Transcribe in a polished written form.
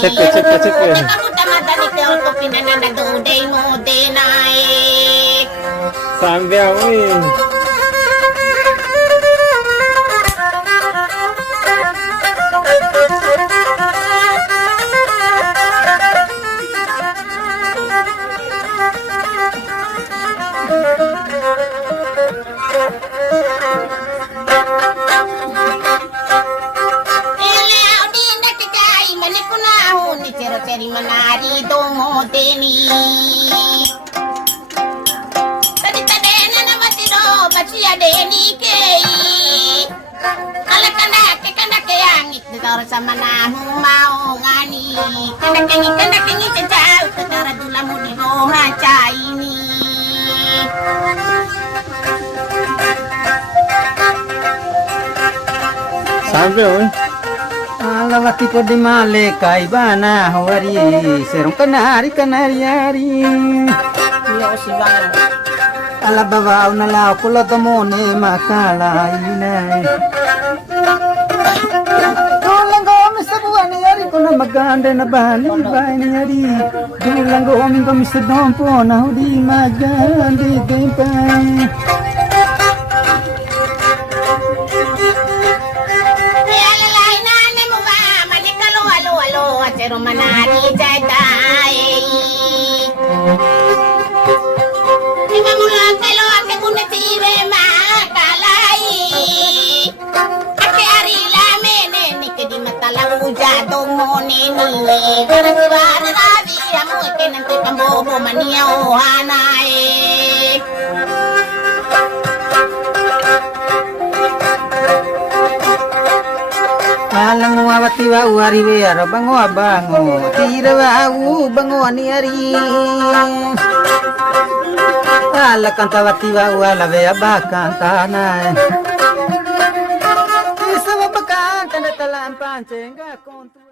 Cepe. Kamu tamatani ke untuk pinananda dudai mo denai. Sambil wih. Ceri menari dongo deni tadi tadena nama tido bacia deni kei ala kanda ke yang itu tor sama nahu mau ngani kanda kengi cecau tetara dula mudi roha ini Sambil wih. Lawati ko di male kaibana hawari serong kanari ari yo si bang ala babaw na lao kulo tomone makala inay dulang ko misa buwan yari ko na maganda na bali bay na yari dulang ko min ko misa dompo na hudi maganda gaypay Cero manari jadai Ima mulang kalo ake muna tire makalai Ake ari lamene nike di matalang ujadong moneni Gara kibara rabi amu eke nanti kambobo mania ohanai Alang wawati wa uari we aro bango abango tira wa u bango ani ari ala kanta wati wa uala we abakan tanai isa wa bakan tanda talan pancenga kontu